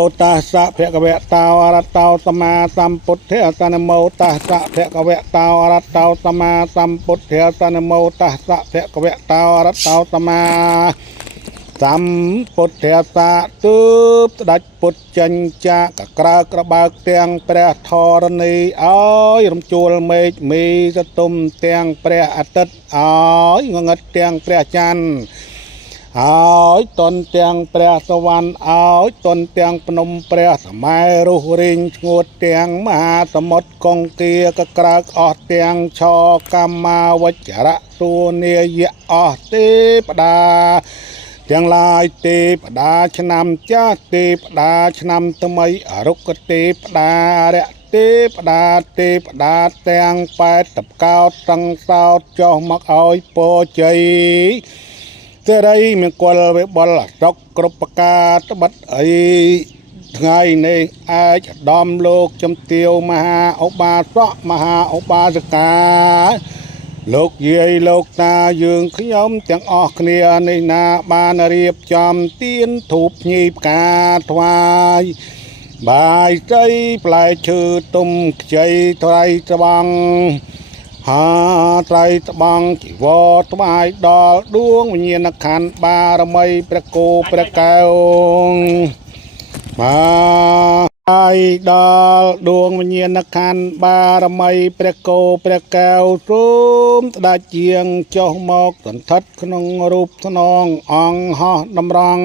โมตัสสะภะคะวะโตอะระหะโตสัมมาสัมพุทธัสสะนะโมตัสสะภะคะวะโตอะระหะโตสัมมาสัมพุทธัสสะนะโมตัสสะภะคะวะโตอะระหะโตสัมมาสัมพุทธัสสะទុបស្ដេចពុទ្ធចិញ្ចាកក្រើក្របើកទាំងព្រះធរណីអើយរំជួលមេឃមីសតុំទាំងព្រះអាទិត្យអើយងងឹតទាំងព្រះច័ន្ទអើយតនទាំងព្រះសវណ្ណអើយតនទាំងភ្នំព្រះសម័យរុះរៀងឈ្ងួតទាំងមហាសមុទ្រកង្គាកក្រើកអស់ទាំងឆកម្មាវចរៈទូនាយៈអស់ទេបតាទាំងឡាយទេបតាឆ្នាំចាស់ទេបតាឆ្នាំថ្មីអរុគទេបតារៈទេបតាទេបតាទាំង80កោតសង្សោតចុះមកឲ្យពរជ័យសេរីមង្គលវិបុលសុខគ្រប់ប្រការត្បិតអីថ្ងៃនេះឯកឧត្តមលោកជំទាវមហាឧបាសកមហាឧបាសិកាលោកយាយលោកតាយើងខ្ញុំទាំងអស់គ្នានេះណាបានរៀបចំទៀនធូបញីផ្កាថ្វាយបាយជ័យផ្លែឈើទុំខ្ចីត្រៃត្បង់ហាត្រៃត្បង់ជីវរថ្វាយដល់ដួងវិញ្ញាណក្ខន្ធបារមីព្រះគោព្រះកែវបាយដល់ដួងវិញ្ញាណក្ខន្ធបារមីព្រះគោព្រះកែវសូមស្ដេចជាងចុះមកសន្ធិដ្ឋក្នុងរូបស្នងអង្គហោះតម្រង់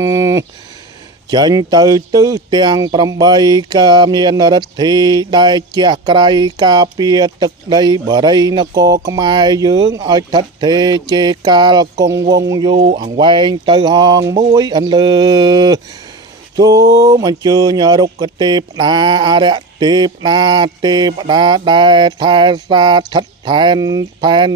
ចេញទៅទិសទាំង8ក៏មានរិទ្ធីដែលជះក្រៃការពារទឹកដីបរិយនគរខ្មែរយើងឲ្យឋិតថេរជេរកាលគង់វង្សយូរអង្វែងទៅហងមួយអន្លើសូមអញ្ជើញរុក្ខទេពតាអរិយទេពតាទេពតាដែលថែសាឋិតថែនផែន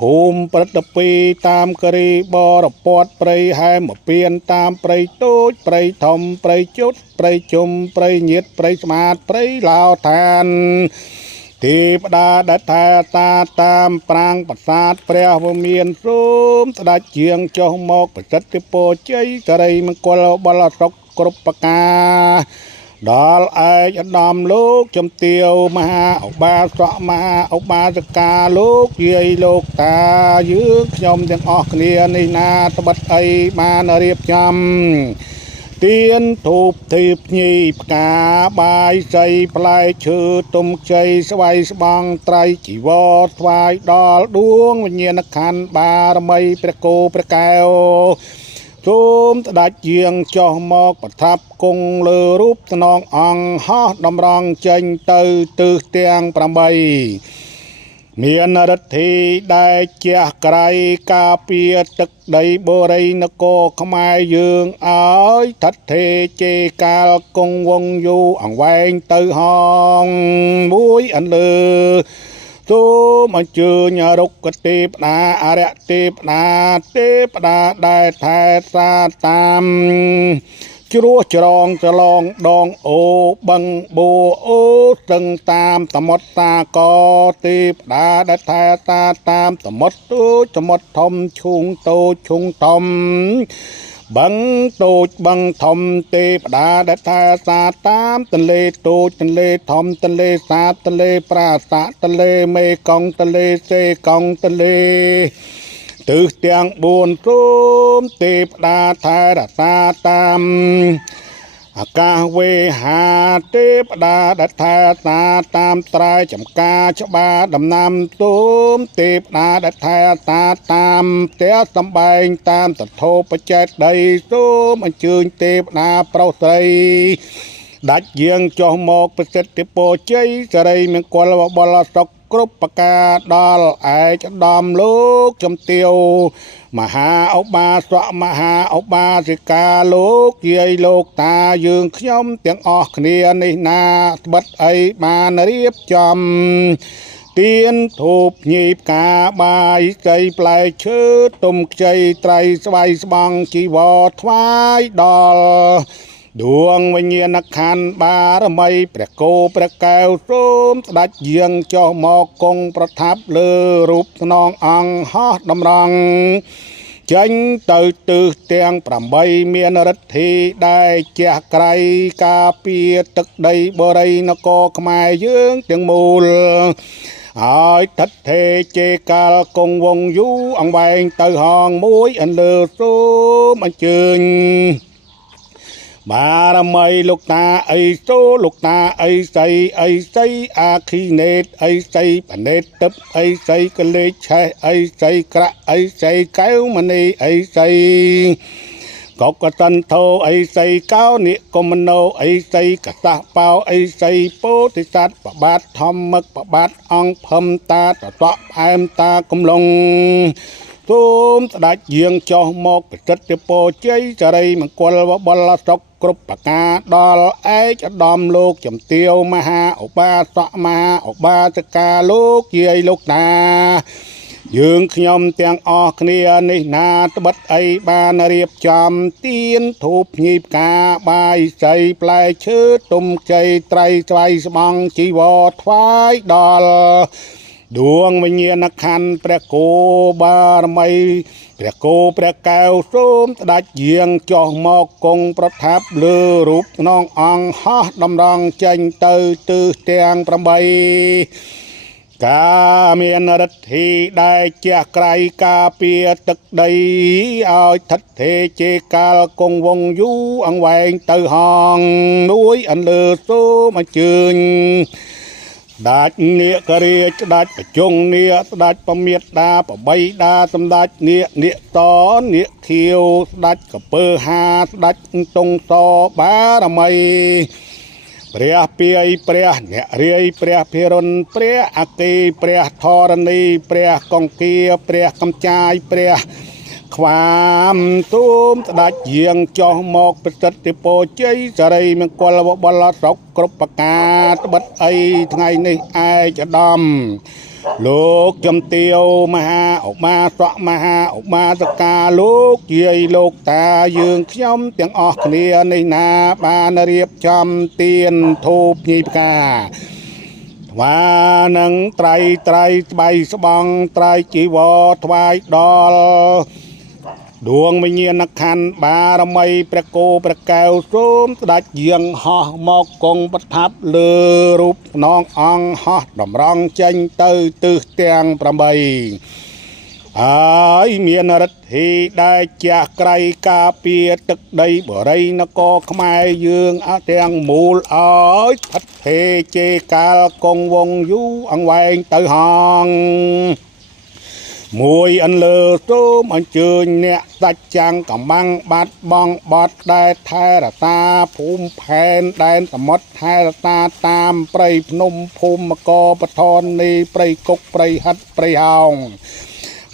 ភូមិប្រតិពីតាមគរីបរពតព្រៃហែមពៀនតាមព្រៃតូចព្រៃធំព្រៃជុតព្រៃជុំព្រៃញាតព្រៃស្មាតព្រៃឡោឋានទេពតាដែលថែតាតាមប្រាង្គប្រាសាទព្រះវមានសូមស្ដេចជាងចុះមកប្រសិទ្ធពរជ័យសិរីមង្គលបលសុខគ្រប់ប្រការដល់ឯកឧត្តមលោកជំទាវមហាឧបាសកមហាឧបាសិកាលោកយាយលោកតាយើងខ្ញុំទាំងអស់គ្នានេះណាត្បិតអីបានរៀបចំទៀនធូបធីបញីផ្កាបាយសីផ្លែឈើទុំជ័យស្វ័យស្បង់ត្រៃជីវរថ្វាយដល់ដួងវិញ្ញាណក្ខន្ធបារមីព្រះគោព្រះកែវសូមស្ដេចជាងចុះមកប្រថាប់គង់លើរូបស្នងអង្គហោះតម្រង់ចេញទៅទិសទាំង8មានរិទ្ធីដែលជះក្រៃការពារទឹកដីបរិយនគរខ្មែរយើងឲ្យឋិតថេរជេរកាលគង់វង្សយូរអង្វែងទៅហងមួយអន្លើសូមអញ្ជើញរុក្ខទេពតាអរិយទេពតាទេពតាដែលថែសាតាមជ្រោះច្រងច្រឡងដងអូបឹងបួអូស្ទឹងតាមសមុទ្រសាគរទេពតាដែលថែសាតាមសមុទ្រទូចសមុទ្រធំឈូងតូចឈូងធំបឹងតូចបឹងធំទេពតាដែលថែសាតាមទន្លេតូចទន្លេធំទន្លេសាបទន្លេប្រាសាទទន្លេមេគង្គទន្លេសេកង្គទន្លេទិសទាំង4សូមទេពតាថែរក្សាតាមអាកាសវេហាទេពតាដែលថែរក្សាតាមត្រែចំការច្បារដំណាំសូមទេពតាដែលថែរក្សាតាមផ្ទះសម្បែងតាមសទ្ធោបច្ចេតដីសូមអញ្ជើញទេពតាប្រុសស្រីដាច់យាងចុះមកប្រសិទ្ធពរជ័យសិរីមង្គលបលសុខគ្រប់ប្រការដល់ឯកឧត្តមលោកជំទាវមហាឧបាសកមហាឧបាសិកាលោកយាយលោកតាយើងខ្ញុំទាំងអស់គ្នានេះណាត្បិតអីបានរៀបចំទៀនធូបញីផ្កាបាយជ័យផ្លែឈើទុំខ្ចីត្រៃស្វ័យស្បង់ជីវរថ្វាយដល់ដួងវិញ្ញាណក្ខន្ធបារមីព្រះគោព្រះកែវសូមស្ដេចយាងចុះមកគង់ប្រថាប់លើរូបស្នងអង្គហោះតម្រង់ ចេញទៅទិសទាំង8មានរិទ្ធិដែលជះក្រៃការពារទឹកដីបរិយនគរខ្មែរយើងទាំងមូលហើយថិតថេរជេរកាលគង់វង្សយូរអង្វែងទៅហងមួយអន្លើសូមអញ្ជើញបារមីលោកតាអីសូលោកតាអីសីអីសីអាខីណេតអីសីបណេតទឹកអីសីកលេឆេះអីសីក្រាក់អីសីកែវមនីអីសីកកតន្ទោអីសីកោនិគមណោអីសីកសះបោអីសីពោធិសត្វបបាទធម្មកបបាទអង្គភមតាតតក់ផ្អែមតាកំឡុងទូមស្ដេចយាងចុះមកប្រសិទ្ធពរជ័យចរីមង្គលវបលសុខគ្រប់ប្រការដល់ឯកឧត្តមលោកជំទាវមហាឧបាសកមហាឧបាសិកាលោកយាយលោកតាយើងខ្ញុំទាំងអស់គ្នានេះណាត្បិតអីបានរៀបចំទៀនធូបញីផ្កាបាយសីផ្លែឈើទុំជ័យត្រីស្វ័យស្បង់ជីវរថ្វាយដល់ដួងវិញ្ញាណក្ខន្ធព្រះគោបារមីព្រះគោព្រះកែវសូមស្ដេចយាងចុះមកគង់ប្រថាប់លើរូបខ្នងអង្គហោះតម្រង់ចេញទៅទិសទាំង8ការមានរិទ្ធិដែលជះក្រៃការពារទឹកដីឲ្យថិតថេរជេរកាលគង់វង្សយូរអង្វែងទៅហងមួយអន្លើសូមអញ្ជើញដាច់នាគរាជស្ដេចប្រជុងនាគស្ដេចពមាតាប្របីតាសម្ដេចនាគនាគតនាគខៀវស្ដេចកពើហាស្ដេចតុងសបារមីព្រះពាយព្រះអ្នករាយព្រះភិរុនព្រះអគិព្រះធរណីព្រះកង្គាព្រះកំចាយព្រះខ្វាមទូមស្ដេចយាងចុះមកប្រសិទ្ធពរជ័យចរីមង្គលវបលសុខគ្រប់ប្រការត្បិតអីថ្ងៃនេះឯកឧត្តមលោកជំទាវមហាឧបាសកមហាឧបាសិកាលោកយាយលោកតាយើងខ្ញុំទាំងអស់គ្នានេះណាបានរៀបចំទៀនធូបញីផ្កាថ្វានឹងត្រៃស្បៃស្បង់ត្រៃជីវរថ្វាយដល់ដួងវិញ្ញាណក្ខន្ធបារមីព្រះគោព្រះកែវសូមស្ដេចយាងហោះមកគង់ប្រថាប់លើរូបខ្នងអង្គហោះតម្រង់ចេញទៅទិសទាំង8ហើយមានរិទ្ធិដែលជះក្រៃការពារទឹកដីបរិយនគរខ្មែរយើងអស់ទាំងមូលឲ្យថិតថេរជេរកាលគង់វង្សយូរអង្វែងទៅហងមួយអន្លើសូមអញ្ជើញអ្នកសាច់ចាំងកំបាំងបាត់បងបត់ដែលថែរតាភូមិផែនដែនសមុទ្រថែរតាតាមព្រៃភ្នំភូមិកោបថននីព្រៃគុកព្រៃហិតព្រៃហោង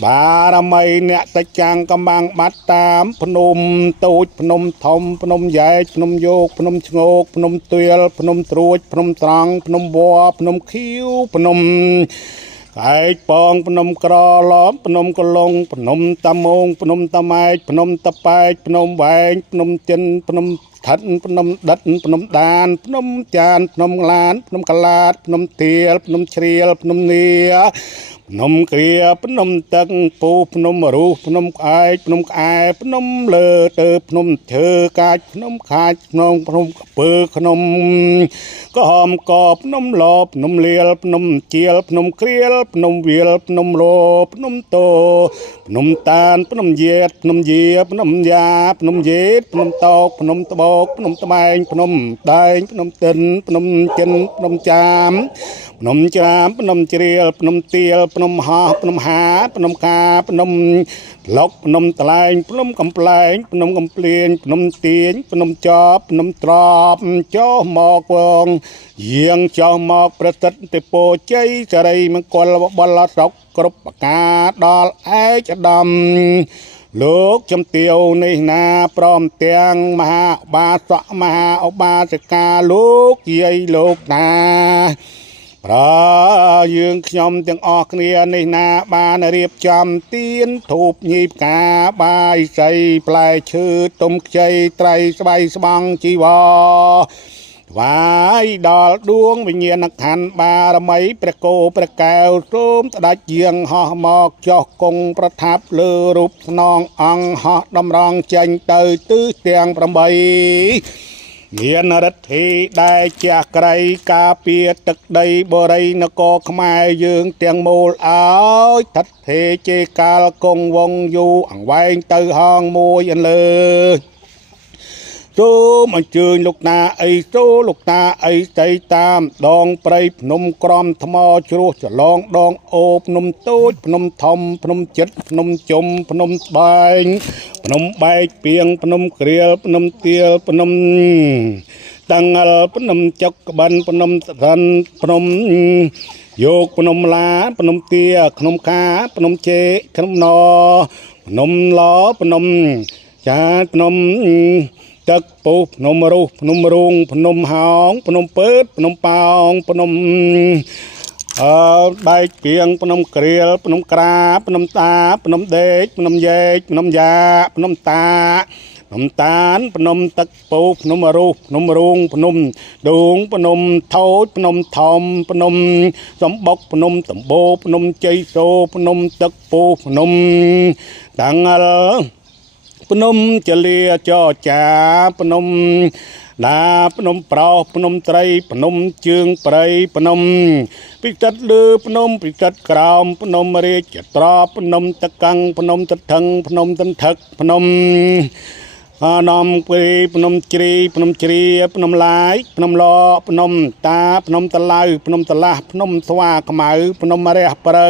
បារមីអ្នកសាច់ចាំងកំបាំងបាត់តាមភ្នំតូចភ្នំធំភ្នំយ៉ែកភ្នំយោកភ្នំឆ្ងោកភ្នំទួយភ្នំត្រួចភ្នំត្រង់ភ្នំវ័រភ្នំខៀវភ្នំឯកបងភ្នំក្រឡំភ្នំកលុងភ្នំតាមងភ្នំតាម៉ែកភ្នំតប៉ែកភ្នំវែងភ្នំចិនភ្នំឋិនភ្នំដិតភ្នំដានភ្នំចានភ្នំឡានភ្នំកឡាតភ្នំទាលភ្នំជ្រៀលភ្នំនីភ្នំគ្រាភ្នំទឹកពូភ្នំរូសភ្នំក្អែកភ្នំក្អែភ្នំលើទៅភ្នំឈើកាច់ភ្នំខាច់ភ្នំកពើភ្នំកំកភ្នំលភ្នំលាលភ្នំជាលភ្នំគ្រៀលភ្នំវាលភ្នំរភ្នំតោភ្នំតានភ្នំយេតភ្នំយាភ្នំយ៉ាភ្នំយេតភ្នំតោកភ្នំត្បោកភ្នំត្បែងភ្នំដែងភ្នំតិនភ្នំចិនភ្នំចាមភ្នំច្រាមភ្នំជ្រៀលភ្នំទៀលភ្នំហោះភ្នំហាភ្នំកាភ្នំលុកភ្នំតឡែងភ្នំកំប្លែងភ្នំកំភ្លៀងភ្នំទាញភ្នំចប់ភ្នំត្រប់ចុះមកវងយាងចុះមកប្រសិទ្ធពរជ័យចរីមង្គលបលសុខគ្រប់ប្រការដល់ឯកឧត្តមលោកជំទាវនេះណាព្រមទាំងមហាឧបាសកមហាឧបាសិកាលោកយាយលោកតាប្រយើងខ្ញុំទាំងអស់គ្នានេះណាបានរៀបចំទៀនធូបញីផ្កាបាយសីផ្លែឈើទុំខ្ចីត្រីស្បៃស្បង់ជីវរថ្វាយ យដល់ដួងវិញ្ញាណក្ខន្ធបារមីព្រះគោព្រះកែវសូមស្ដេចយាងហោះមកចុះគង់ប្រថាប់លើរូបស្នងអង្គហោះតម្រង់ចេញទៅទិសទាំង8មានរិទ្ធីដែលជះក្រៃការពារទឹកដីបរិយនគរខ្មែរយើងទាំងមូលឲ្យថិតថេរជេរកាលគង់វង្សយូរអង្វែងទៅហងមួយអន្លើសូមអញ្ជើញលោកតាអីសូលោកតាអីស្ដីតាមដងព្រៃភ្នំក្រំថ្មជ្រោះច្រឡងដងអូភ្នំតូចភ្នំធំភ្នំចិត្តភ្នំជុំភ្នំស្បែងភ្នំបែកពីងភ្នំក្រៀលភ្នំទៀលភ្នំតាំងលភ្នំចុកក្បិនភ្នំស្រិនភ្នំយកភ្នំឡាភ្នំទាភ្នំខាភ្នំជេភ្នំណភ្នំឡភ្នំចាភ្នំទឹកពុះភ្នំរុះភ្នំរូងភ្នំហោងភ្នំពើតភ្នំប៉ោងភ្នំបែកពីងភ្នំក្រៀលភ្នំក្រាភ្នំតាភ្នំដេកភ្នំយែកភ្នំយ៉ាភ្នំតាភ្នំតានភ្នំទឹកពុះភ្នំរុះភ្នំរូងភ្នំដួងភ្នំថោចភ្នំធំភ្នំសំបុកភ្នំដំបូភ្នំជ័យសូភ្នំទឹកពុះភ្នំតាំងលភ្នំចលាចចាភ្នំដាភ្នំប្រោសភ្នំត្រីភ្នំជើងព្រៃភ្នំពិចិត្រលើភ្នំពិចិត្រក្រោមភ្នំរាជត្រភ្នំតកាំងភ្នំតថឹងភ្នំតន្ធឹកភ្នំនំព្រីភ្នំជ្រីភ្នំជ្រាភ្នំឡាយភ្នំឡភ្នំតាភ្នំតឡៅភ្នំតឡាស់ភ្នំស្វាខ្មៅភ្នំរះព្រៅ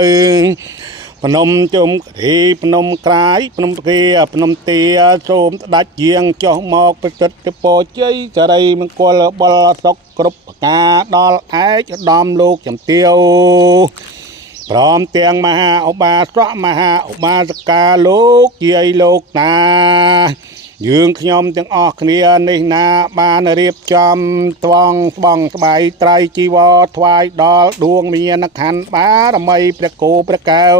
ភ្នំជុំគ្រីភ្នំក្រាយភ្នំព្រាភ្នំទាសូមស្ដេចយាងចុះមកប្រសិទ្ធពរជ័យសិរីមង្គលបលសុខគ្រប់ប្រការដល់ឯកឧត្តមលោកជំទាវព្រមទាំងមហាឧបាសកមហាឧបាសិកាលោកយាយលោកតាយើងខ្ញុំទាំងអស់គ្នានេះណាបានរៀបចំថ្វងស្បង់ស្បៃត្រៃជីវរថ្វាយដល់ដួងវិញ្ញាណក្ខន្ធបារមីព្រះគោព្រះកែវ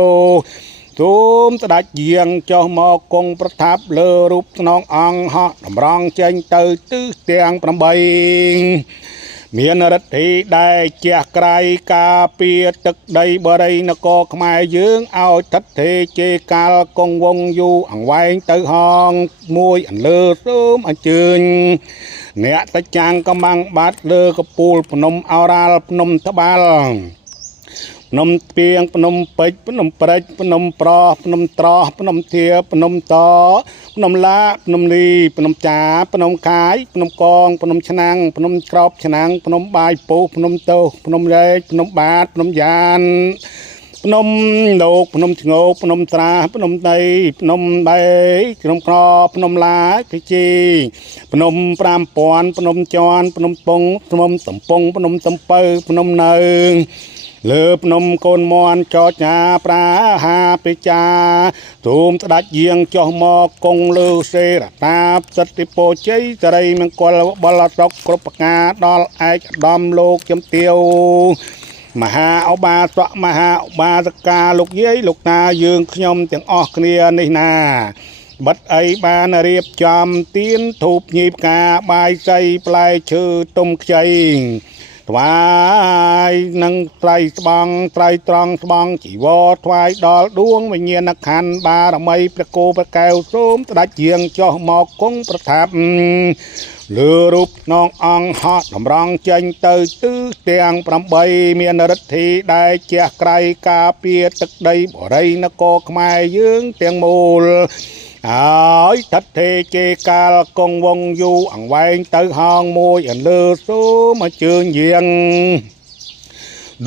សូមស្ដេចយាងចុះមកគង់ប្រថាប់លើរូបស្នងអង្គហោះតម្រង់ចេញទៅទិសទាំង8មានរិទ្ធីដែលជះក្រៃការពារទឹកដីបរិយនគរខ្មែរយើងឲ្យថិតថេរជេរកាលគង់វង្សយូរអង្វែងទៅហងមួយអន្លើសូមអញ្ជើញអ្នកតចាំងកំបាំងបាត់លើកពូលភ្នំអរ៉ាល់ភ្នំត្បាល់ភ្នំស្ពាងភ្នំពេជ្រភ្នំព្រិចភ្នំប្រោះភ្នំត្រោះភ្នំធាភ្នំតភ្នំឡាភ្នំលីភ្នំចាភ្នំកាយភ្នំកងភ្នំឆ្នាំងភ្នំក្របឆ្នាំងភ្នំបាយពុះភ្នំតោភ្នំរែកភ្នំបាតភ្នំយ៉ានភ្នំលោកភ្នំឆ្ងោកភ្នំត្រាភ្នំដីភ្នំបែភ្នំក្រភ្នំឡាពិជីភ្នំ5000ភ្នំជាន់ភ្នំពងភ្នំសំពងភ្នំសំពៅភ្នំនៅលើភ្នំកូនមន់ចចញាប្រាហាពិចាទូមស្ដេចយាងចុះមកគង់លើសេរតាសិទ្ធិពរជ័យសិរីមង្គលបលសុខគ្រប់ប្រការដល់ឯកឧត្តមលោកជំទាវមហាឧបាសកមហាឧបាសិកាលោកយាយលោកតាយើងខ្ញុំទាំងអស់គ្នានេះណាបិទអីបានរៀបចំទៀនធូបញីផ្កាបាយសីផ្លែឈើទុំខ្ចីថ្វាយនឹងត្រៃស្បង់ត្រៃត្រង់ស្បង់ជីវរថ្វាយដល់ដួងវិញ្ញាណក្ខន្ធបារមីព្រះគោព្រះកែវសូមស្ដេចយាងចុះមកគង់ប្រថាប់លើរូបស្នងអង្គហោះតម្រង់ចេញទៅទិសទាំង8មានរិទ្ធីដែលជះក្រៃការពារទឹកដីបរិយនគរខ្មែរយើងទាំងមូលឲ្យថិតថេរជេរកាលគង់វង្សយូរអង្វែងទៅហងមួយអន្លើសូមអញ្ជើញយាង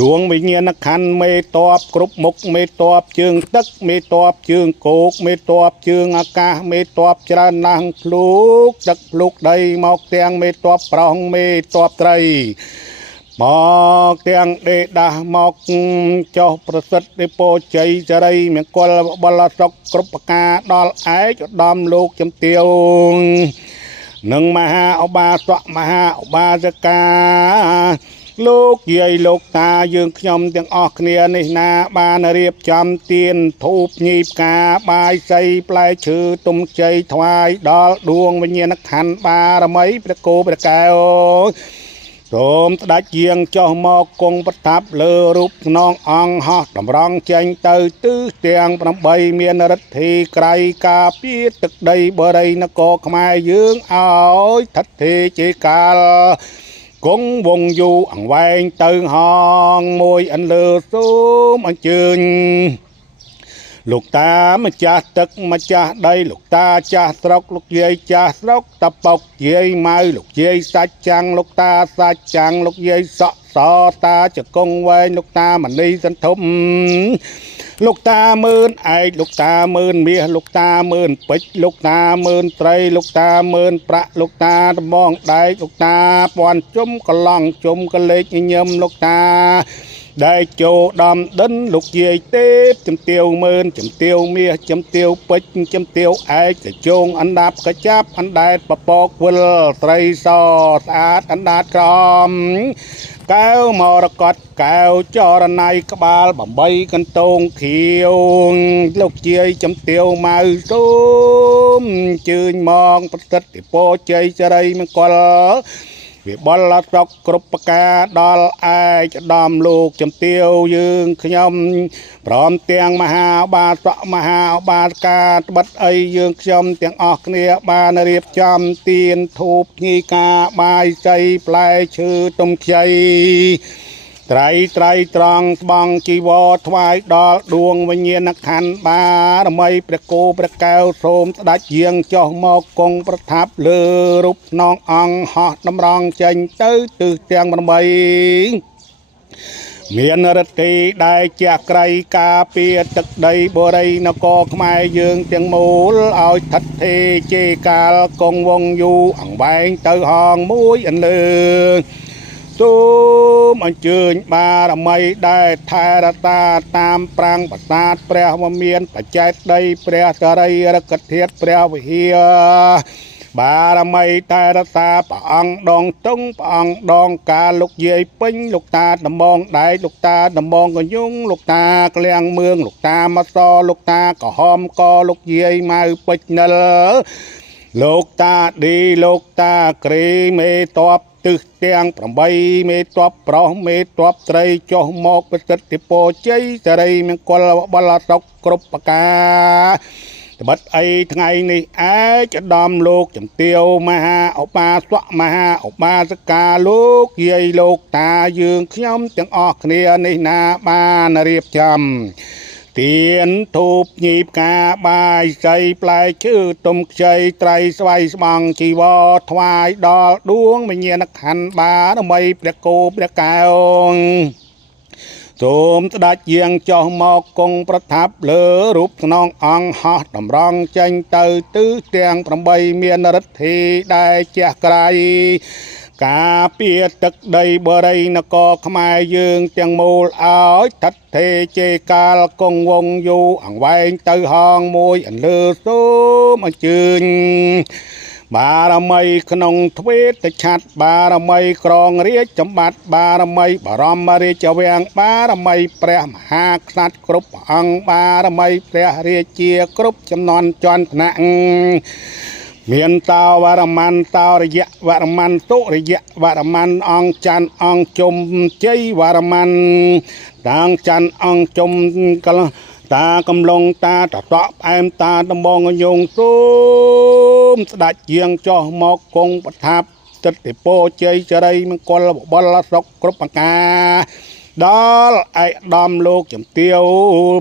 ដួងវិញ្ញាណក្ខន្ធមេតបគ្រប់មុខមេតបជើងទឹកមេតបជើងគោកមេតបជើងអាកាសមេតបច្រើនណាស់ភ្លុកទឹកភ្លុកដីមកទាំងមេតបប្រោះមេតបត្រីមកទាំងដេដាស់មកចុះប្រសិទ្ធិពរជ័យសិរីមង្គលបលសុខគ្រប់ប្រការដល់ឯកឧត្តមលោកជំទាវនិងមហាឧបាសកមហាឧបាសិកាលោកយាយលោកតាយើងខ្ញុំទាំងអស់គ្នានេះណាបានរៀបចំទៀនធូបញីផ្កាបាយសីផ្លែឈើទុំជ័យថ្វាយដល់ដួងវិញ្ញាណក្ខន្ធបារមីព្រះគោព្រះកែវ សូមស្ដេចយាងចុះមកគង់ប្រថាប់លើរូបស្នងអង្គហោះតម្រង់ចេញទៅទិសទាំង8មានរិទ្ធីក្រៃការពារទឹកដីបរិយនគរខ្មែរយើងឲ្យឋិតថេរជាកាលគង់វងយូរអង្វែងទៅហងមួយអន្លើសូមអញ្ជើញលោកតាម្ចាស់ទឹកម្ចាស់ដីលោកតាចាស់ស្រុកលោកយាយចាស់ស្រុកតពុកយាយម៉ៅលោកយាយសាច់ចាំងលោកតាសាច់ចាំងលោកយាយសក់សតាចកងវែងលោកតាមនីសន្ធំលោកតាមើលឯកលោកតាមើលមាសលោកតាមើលពេជ្រលោកតាមើលត្រីលោកតាមើលប្រាក់លោកតាដំបងដែកលោកតាពាន់ជុំកឡង់ជុំកលេចញញឹមលោកតាដែលចូលដំដិនលោកយាយទេពជំទាវមើលជំទាវមាសជំទាវពេជ្រជំទាវឯកកជងអណ្ដាប់កចាប់អណ្ដែតបពកវិលត្រីសស្អាតអណ្ដាតក្រមកែវមរកតកែវចរណៃក្បាល8កន្ទងខៀវលោកយាយជំទាវម៉ៅសូមជើញមកប្រសិទ្ធិពរជ័យសិរីមង្គលវាបលស្រុកគ្រប់ប្រការដល់ឯកឧត្តមលោកជំទាវយើងខ្ញុំព្រមទាំងមហាបាសកមហាបាសកាត្បិតអីយើងខ្ញុំទាំងអស់គ្នាបានរៀបចំទៀនធូបញីកាបាយសីផ្លែឈើទុំខ្ចីត្រៃត្រង់ស្បង់ជីវរថ្វាយដល់ដួងវិញ្ញាណក្ខន្ធបារមីព្រះគោព្រះកែវសូមស្ដេចយាងចុះមកគង់ប្រថាប់លើរូបស្នងអង្គហោះតម្រង់ចេញទៅទិសទាំង8មានរិទ្ធីដែលជាក្រៃការពារទឹកដីបរិយនគរខ្មែរយើងទាំងមូលឲ្យឋិតថេរជាកាលគង់វងយូរអង្វែងទៅហងមួយអន្លើសូមអញ្ជើញបារមីដែលថែរតាតាមប្រាំងប្រាសាទព្រះវមានបច្ចេតដីព្រះសរីរកធាតុព្រះវិហារបារមីតែរតាព្រះអង្គដងតុងព្រះអង្គដងកាលោកយាយពេញលោកតាដំបងដែកលោកតាដំបងកញុងលោកតាក្លៀងមឿងលោកតាមកសលោកតាក្រហមកលោកយាយម៉ៅពេជ្រនិលលោកតាឌីលោកតាក្រេមេតបទិសទាំង8មេតបប្រុសមេតបស្រីចុះមកប្រសិទ្ធិពរជ័យសិរីមង្គលបលសុខគ្រប់ប្រការត្បិតអីថ្ងៃនេះឯកឧត្តមលោកជំទាវមហាឧបាសកមហាឧបាសិកាលោកយាយលោកតាយើងខ្ញុំទាំងអស់គ្នានេះណាបានរៀបចំទៀនធូបញីផ្កាបាយសីផ្លែឈើទុំខ្ចីត្រីស្វ័យស្បង់ជីវរថ្វាយដល់ដួងវិញ្ញាណក្ខន្ធបារមីព្រះគោព្រះកែវសូមស្ដេចយាងចុះមកគង់ប្រថាប់លើរូបស្នងអង្គហោះតម្រង់ចេញទៅទិសទាំង8មានរិទ្ធីដែលជាក្រៃការពារទឹកដីបរិយនគរខ្មែរយើងទាំងមូលឲ្យឋិតថេរជាកាលគង់វងយូរអង្វែងទៅហងមួយអន្លើសូមអញ្ជើញបារមីក្នុងទ្វេតឆ័ត្របារមីក្រងរាជសម្បត្តិបារមីបរមរាជវាំងបារមីព្រះមហាក្សត្រគ្រប់អង្គបារមីព្រះរាជាគ្រប់ចំនួនជាន់ថ្នាក់មានតោវរមានតោរយៈវរមានទុរយៈវរមានអង្គច័ន្ទអង្គជុំជ័យវរមានតាងច័ន្ទអង្គជុំកលតាកំឡុងតាតតក់ផ្អែមតាដំបងយងសូមស្ដេចយាងចុះមកគង់ប្រថាប់ទិដ្ឋិពរជ័យសិរីមង្គលបលសុខគ្រប់ប្រការដល់ឯកឧត្តមលោកជំទាវ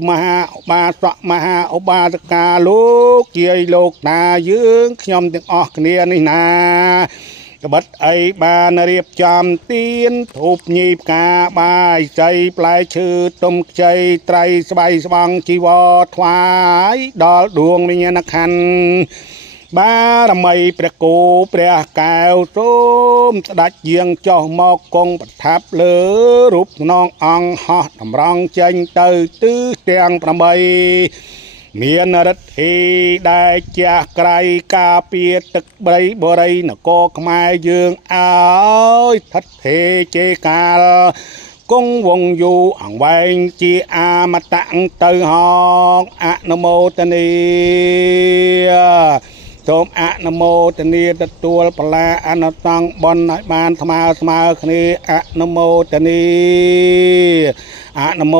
មហាឧបាសកមហាឧបាសិកាលោកយាយលោកតាយើងខ្ញុំទាំងអស់គ្នានេះណាក្បិតអីបានរៀបចំទៀនធូបញីផ្កាបាយសីផ្លែឈើទុំខ្ចីត្រីស្បៃស្បង់ជីវរថ្វាយដល់ដួងវិញ្ញាណក្ខន្ធបារមីព្រះគោព្រះកែវសូមស្ដេចយាងចុះមកគង់ប្រថាប់លើរូបស្នងអង្គហោះតម្រង់ចេញទៅទិសទាំង8មានរិទ្ធីដែលជាក្រៃការពារទឹកដីបរិយនគរខ្មែរយើងឲ្យឋិតថេរជាកាលគង់វងយូរអង្វែងជាអមតៈទៅហងអនុមោទនី សូមអនុមោទនាទទួលបលាអនុតង្បនឲ្យបានស្មើគ្នាអនុមោទនាអនុមោ